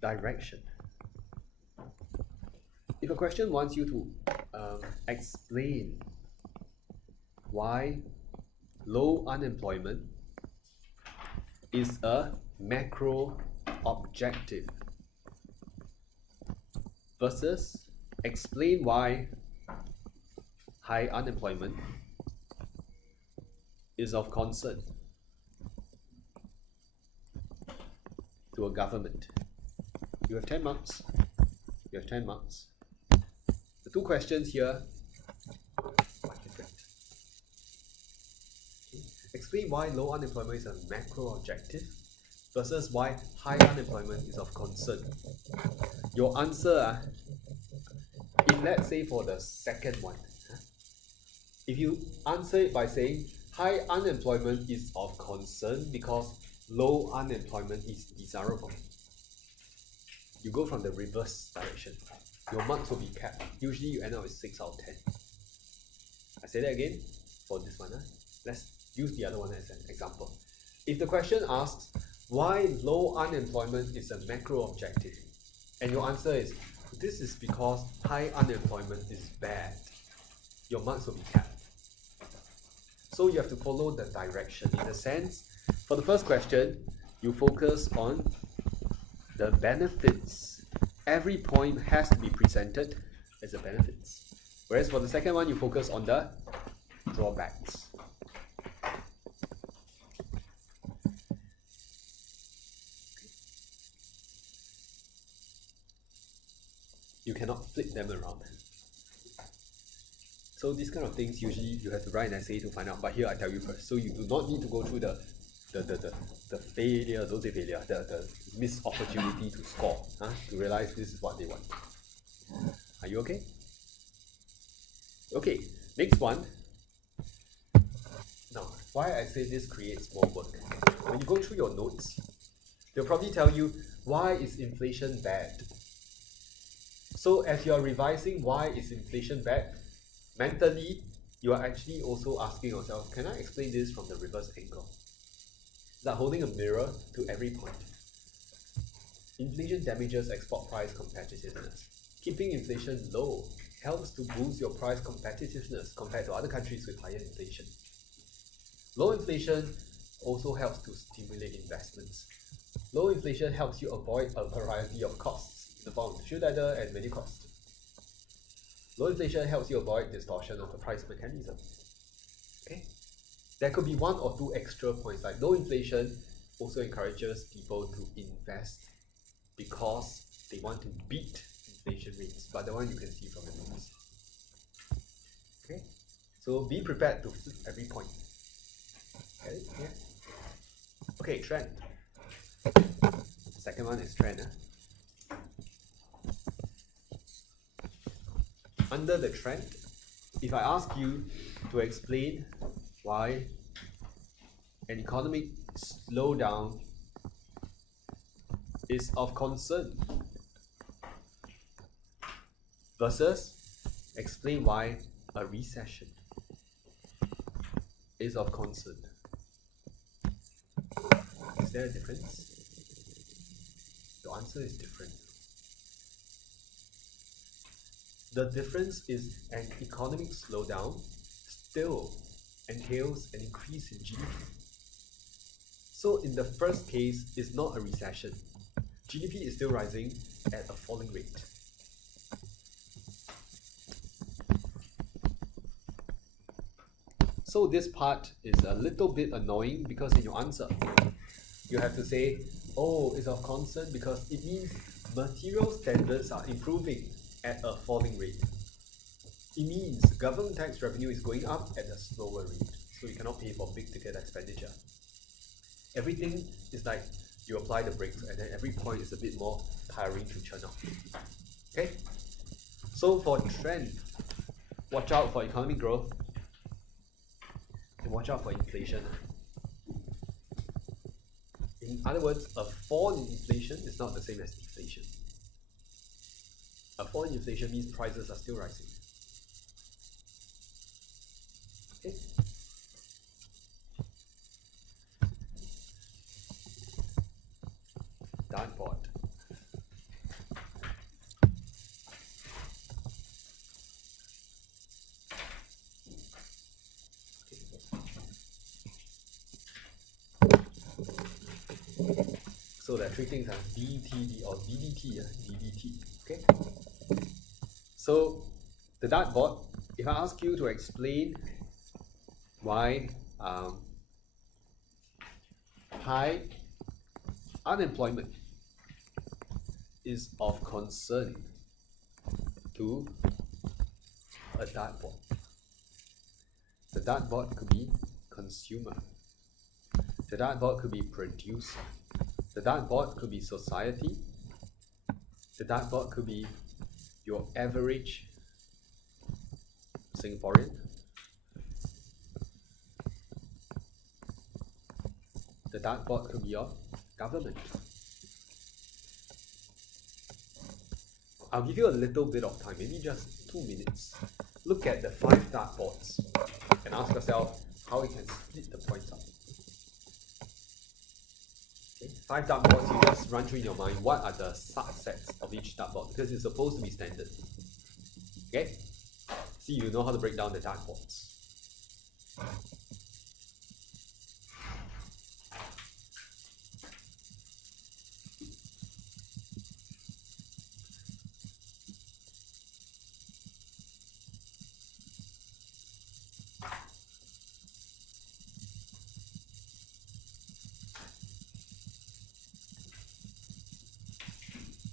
direction. If a question wants you to explain why low unemployment is a macro objective versus explain why high unemployment is of concern to a government. You have 10 marks. You have 10 marks. The two questions here are different. Explain why low unemployment is a macro objective versus why high unemployment is of concern. Your answer, if let's say for the second one, if you answer it by saying high unemployment is of concern because low unemployment is desirable, you go from the reverse direction. Your marks will be capped. Usually you end up with 6 out of 10. I say that again for this one. Let's use the other one as an example. If the question asks why low unemployment is a macro objective, and your answer is this is because high unemployment is bad, your marks will be capped. So you have to follow the direction. In a sense, for the first question, you focus on the benefits. Every point has to be presented as a benefits. Whereas for the second one, you focus on the drawbacks. You cannot flip them around. So these kind of things, usually you have to write an essay to find out. But here I tell you first, so you do not need to go through the failure, don't say failure, the missed opportunity to score, to realize this is what they want. Are you okay? Okay, next one. Now, why I say this creates more work. When you go through your notes, they'll probably tell you, why is inflation bad? So as you're revising why is inflation bad, mentally, you are actually also asking yourself, can I explain this from the reverse angle? It's like holding a mirror to every point. Inflation damages export price competitiveness. Keeping inflation low helps to boost your price competitiveness compared to other countries with higher inflation. Low inflation also helps to stimulate investments. Low inflation helps you avoid a variety of costs in the form of shoe leather and many costs. Low inflation helps you avoid distortion of the price mechanism. Okay? There could be one or two extra points, like low inflation also encourages people to invest because they want to beat inflation rates, but the one you can see from the notes. Okay? So be prepared to flip every point. Get it? Yeah? Okay, trend. Second one is trend. Under the trend, if I ask you to explain why an economic slowdown is of concern versus explain why a recession is of concern, is there a difference? Your answer is different. The difference is an economic slowdown still entails an increase in GDP. So in the first case, it's not a recession. GDP is still rising at a falling rate. So this part is a little bit annoying because in your answer, you have to say, oh, it's of concern because it means material standards are improving at a falling rate. It means government tax revenue is going up at a slower rate, so you cannot pay for big ticket expenditure. Everything is like you apply the brakes and then every point is a bit more tiring to churn out. Okay? So for trend, watch out for economic growth and watch out for inflation. In other words, a fall in inflation is not the same as deflation. A fall in inflation means prices are still rising. Okay? Dartboard. So there are three things, DTD or DDT, DDT. Okay. So the dartboard, if I ask you to explain why high unemployment is of concern to a dartboard. The dartboard could be consumer. The dartboard could be producer. The dartboard could be society. The dartboard could be your average Singaporean. The dartboard could be your government. I'll give you a little bit of time, maybe just 2 minutes. Look at the 5 dartboards and ask yourself how you can split the points up. Okay, 5 dartboards, you just run through in your mind what are the subsets of each dartboard, because it's supposed to be standard. Okay? See, you know how to break down the dartboards.